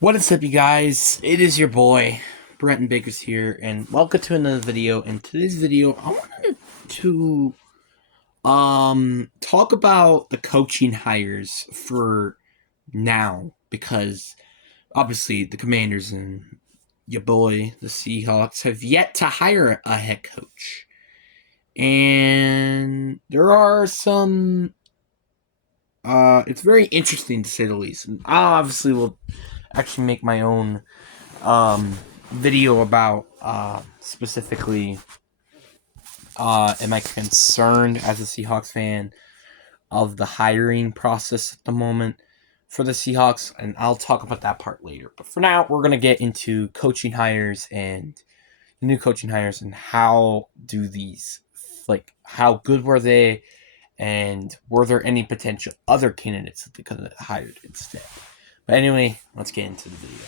What is up, you guys? It is your boy, Brenton Bakers here, and welcome to another video. In today's video, I wanted to talk about the coaching hires for now, because obviously the Commanders and your boy, the Seahawks, have yet to hire a head coach. And there are some it's very interesting, to say the least. And I obviously will actually make my own video about specifically am I concerned as a Seahawks fan of the hiring process at the moment for the Seahawks, and I'll talk about that part later. But for now, we're going to get into coaching hires and new coaching hires and how do these, like, how good were they, and were there any potential other candidates that they could have hired instead. But anyway, let's get into the video.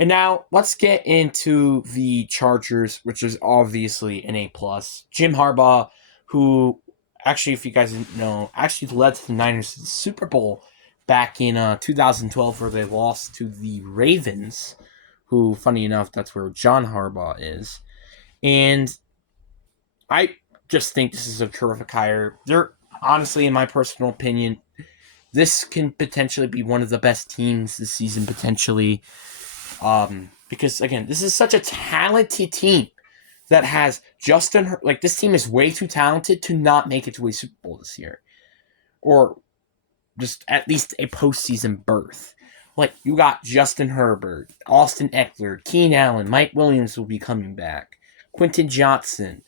And now let's get into the Chargers, which is obviously an A plus. Jim Harbaugh, who actually, if you guys didn't know, actually led the Niners to the Super Bowl back in 2012, where they lost to the Ravens, who, funny enough, that's where John Harbaugh is. And I just think this is a terrific hire. They're honestly, in my personal opinion, this can potentially be one of the best teams this season, potentially. Because again, this is such a talented team that has like, this team is way too talented to not make it to a Super Bowl this year, or just at least a postseason berth. Like, you got Justin Herbert, Austin Eckler, Keenan Allen, Mike Williams will be coming back, Quentin Johnson,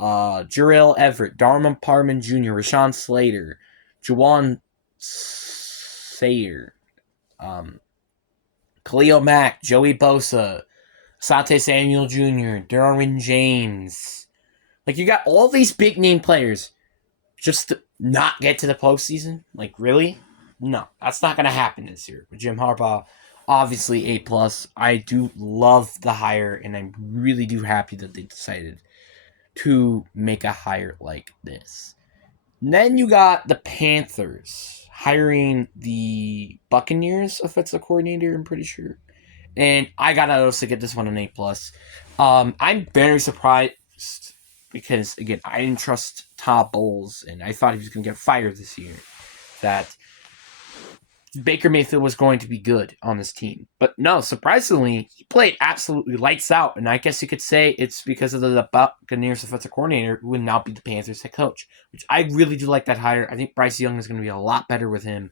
Jarrell Everett, Darman Parman Jr., Rashawn Slater, Jawan Sayer, Khalil Mack, Joey Bosa, Sante Samuel Jr., Derwin James. Like, you got all these big name players just to not get to the postseason. Like, really? No, that's not going to happen this year. With Jim Harbaugh, obviously A plus. I do love the hire, and I'm really do happy that they decided to make a hire like this. And then you got the Panthers hiring the Buccaneers offensive coordinator, I'm pretty sure. And I gotta also get this one an A plus. I'm very surprised because, again, I didn't trust Todd Bowles, and I thought he was going to get fired this year. That Baker Mayfield was going to be good on this team, but no, surprisingly, he played absolutely lights out. And I guess you could say it's because of the Buccaneers offensive coordinator, who would now be the Panthers head coach, which I really do like that hire. I think Bryce Young is going to be a lot better with him,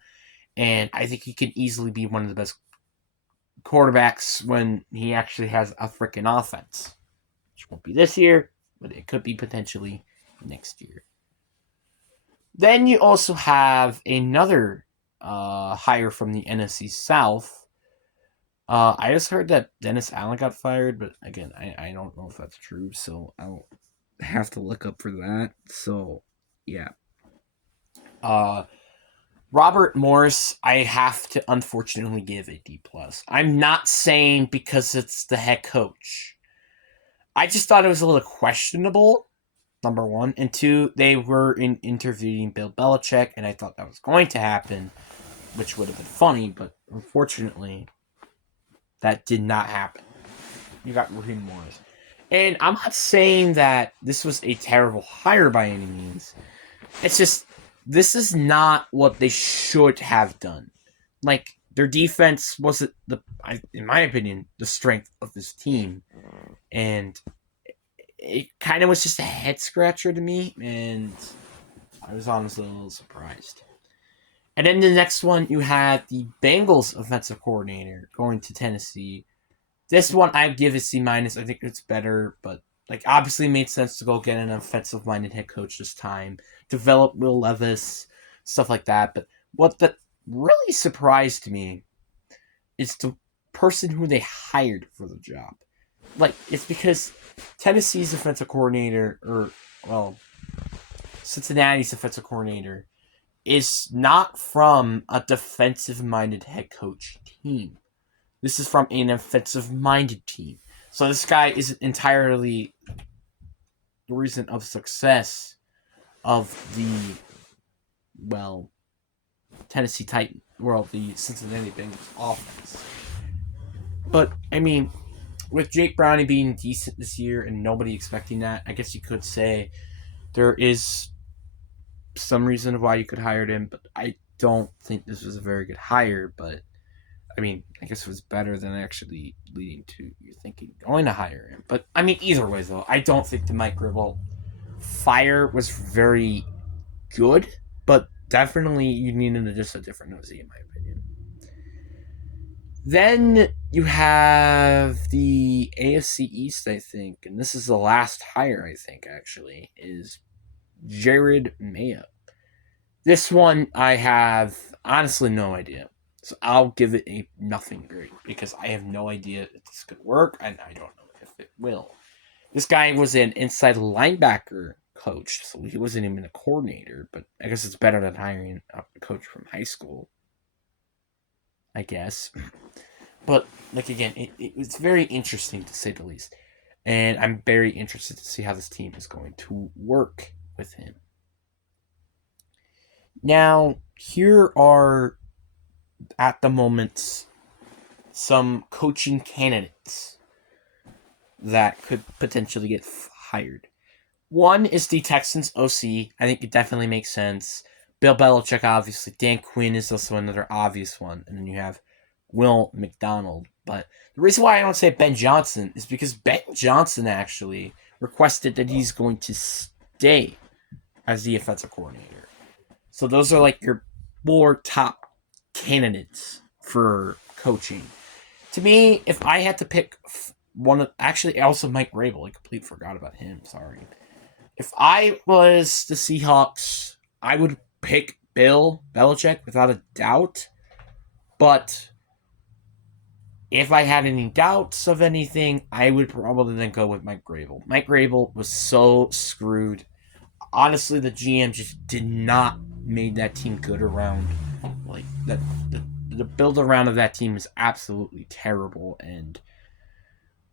and I think he can easily be one of the best quarterbacks when he actually has a freaking offense, which won't be this year, but it could be potentially next year. Then you also have another hire from the NFC South. I just heard that Dennis Allen got fired, but again, I don't know if that's true, so I'll have to look up for that. So, yeah. Uh, Robert Morris, I have to unfortunately give a D plus. I'm not saying because it's the head coach. I just thought it was a little questionable, number one. And two, they were interviewing Bill Belichick, and I thought that was going to happen, which would have been funny, but unfortunately, that did not happen. You got Raheem Morris. And I'm not saying that this was a terrible hire by any means. It's just, this is not what they should have done. Like, their defense wasn't, in my opinion, the strength of this team. And it kind of was just a head scratcher to me, and I was honestly a little surprised. And then the next one, you had the Bengals offensive coordinator going to Tennessee. This one I give a C minus. I think it's better, but, like, obviously made sense to go get an offensive minded head coach this time, develop Will Levis, stuff like that. But what that really surprised me is the person who they hired for the job. Like, it's because Tennessee's offensive coordinator, or, well, Cincinnati's offensive coordinator, is not from a defensive-minded head coach team. This is from an offensive-minded team. So this guy isn't entirely the reason of success of the, well, Tennessee Titan, well, the Cincinnati Bengals offense. But I mean, with Jake Browning being decent this year and nobody expecting that, I guess you could say there is some reason why you could hire him. But I don't think this was a very good hire. But I mean, I guess it was better than actually leading to you thinking going to hire him. But I mean, either way though, I don't think the Mike Gribble fire was very good. But definitely, you needed just a different nosy, in my opinion. Then you have the AFC East, I think, and this is the last hire, I think, actually, is Jared Mayo. This one I have honestly no idea. So I'll give it a nothing grade because I have no idea if this could work and I don't know if it will. This guy was an inside linebacker coach, so he wasn't even a coordinator, but I guess it's better than hiring a coach from high school, I guess. But like again, it's very interesting to say the least, and I'm very interested to see how this team is going to work with him. Now, here are at the moment some coaching candidates that could potentially get hired. One is the Texans OC. I think it definitely makes sense. Bill Belichick, obviously. Dan Quinn is also another obvious one. And then you have Will McDonald. But the reason why I don't say Ben Johnson is because Ben Johnson actually requested that he's going to stay as the offensive coordinator. So those are like your 4 top candidates for coaching. To me, if I had to pick one of... Actually, also Mike Rabel. I completely forgot about him. Sorry. If I was the Seahawks, I would pick Bill Belichick without a doubt. But if I had any doubts of anything, I would probably then go with Mike Grable. Mike Grable was so screwed. Honestly, the GM just did not make that team good around. Like that, the build around of that team is absolutely terrible. And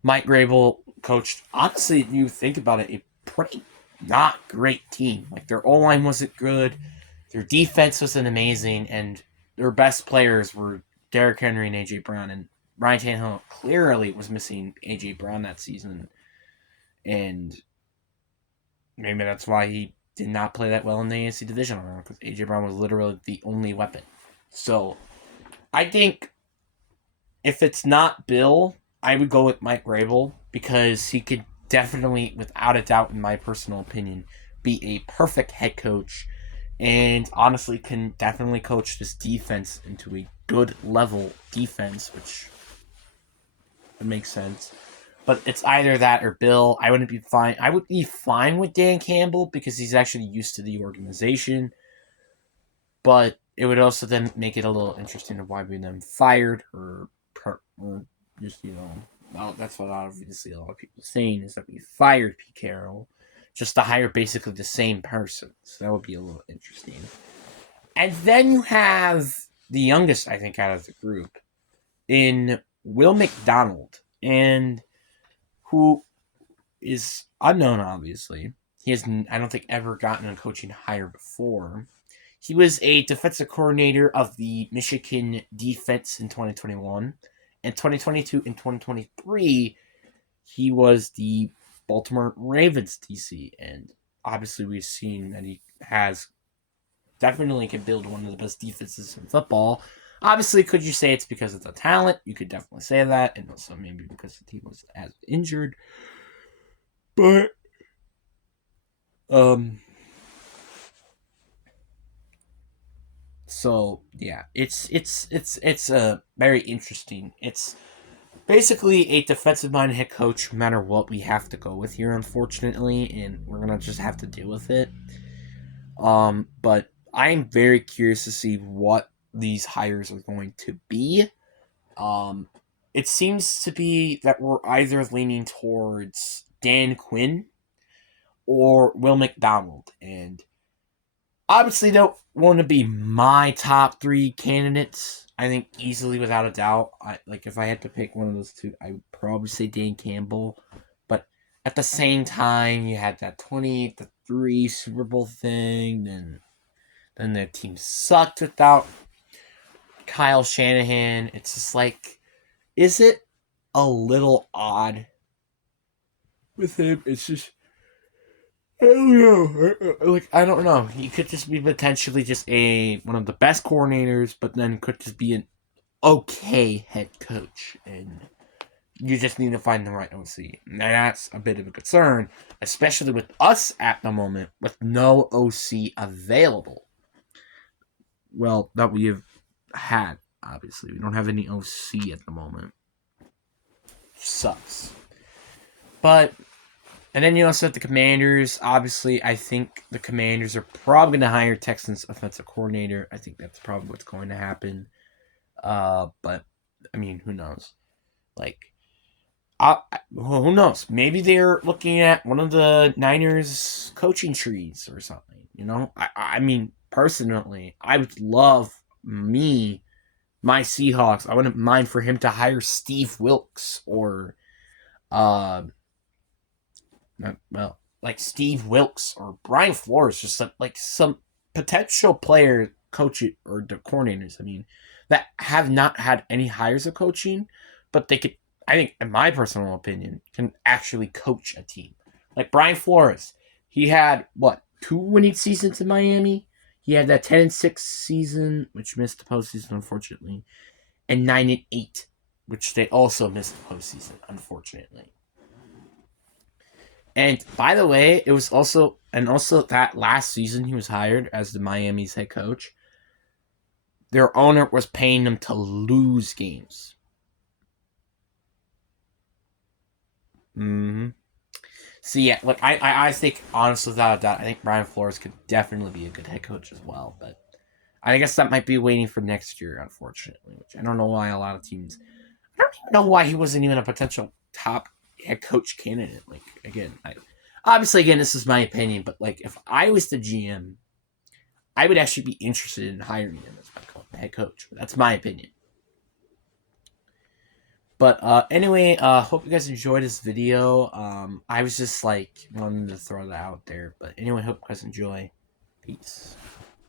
Mike Grable coached. Honestly, if you think about it, a pretty not great team. Like their O line wasn't good, their defense wasn't amazing, and their best players were Derrick Henry and AJ Brown. And Ryan Tannehill clearly was missing AJ Brown that season, and maybe that's why he did not play that well in the AFC division round because AJ Brown was literally the only weapon. So I think if it's not Bill, I would go with Mike Rabel because he could definitely, without a doubt, in my personal opinion, be a perfect head coach and honestly can definitely coach this defense into a good level defense, which would make sense. But it's either that or Bill. I wouldn't be fine. I would be fine with Dan Campbell because he's actually used to the organization. But it would also then make it a little interesting of why we then fired or just, well, that's what obviously a lot of people are saying is that we fired Pete Carroll just to hire basically the same person. So that would be a little interesting. And then you have the youngest, I think, out of the group in Will McDonald, and who is unknown, obviously. He has, I don't think, ever gotten a coaching hire before. He was a defensive coordinator of the Michigan defense in 2021. In 2022 and 2023, he was the Baltimore Ravens DC. And obviously, we've seen that he has definitely can build one of the best defenses in football. Obviously, could you say it's because of the talent? You could definitely say that. And also maybe because the team was as injured. But, so yeah, it's very interesting. It's basically a defensive minded head coach, no matter what we have to go with here, unfortunately, and we're gonna just have to deal with it. But I'm very curious to see what these hires are going to be. It seems to be that we're either leaning towards Dan Quinn or Will McDonald, and obviously don't want to be my top 3 candidates. I think easily, without a doubt, if I had to pick one of those 2, I would probably say Dan Campbell. But at the same time, you had that 20-3 Super Bowl thing, then the team sucked without Kyle Shanahan. It's just like, is it a little odd with him. It's just, I don't know. Like, I don't know. He could just be potentially just one of the best coordinators, but then could just be an okay head coach, and you just need to find the right OC. And that's a bit of a concern, especially with us at the moment with no OC available. Well, that we have had, obviously. We don't have any OC at the moment. Sucks. But, and then you also have the Commanders. Obviously, I think the Commanders are probably going to hire Texans offensive coordinator. I think that's probably what's going to happen. But, I mean, who knows? Like, who knows? Maybe they're looking at one of the Niners coaching trees or something. You know, I mean, personally, I would love my Seahawks. I wouldn't mind for him to hire Steve Wilkes or, like Steve Wilkes or Brian Flores, just like some potential player coach it or the coordinators. I mean, that have not had any hires of coaching, but they could. I think, in my personal opinion, can actually coach a team. Like Brian Flores, he had, 2 winning seasons in Miami? He had that 10-6 season, which missed the postseason, unfortunately, and 9-8, which they also missed the postseason, unfortunately. And by the way, it was also that last season he was hired as the Miami's head coach, their owner was paying them to lose games. Mm-hmm. So yeah, look, I think, honestly, without a doubt, I think Brian Flores could definitely be a good head coach as well. But I guess that might be waiting for next year, unfortunately. Which I don't know why a lot of teams. I don't even know why he wasn't even a potential top head coach candidate. Like, again, obviously, this is my opinion, but like, if I was the GM, I would actually be interested in hiring him as my head coach. That's my opinion. But anyway, hope you guys enjoyed this video. I was just like wanting to throw that out there. But anyway, hope you guys enjoy. Peace.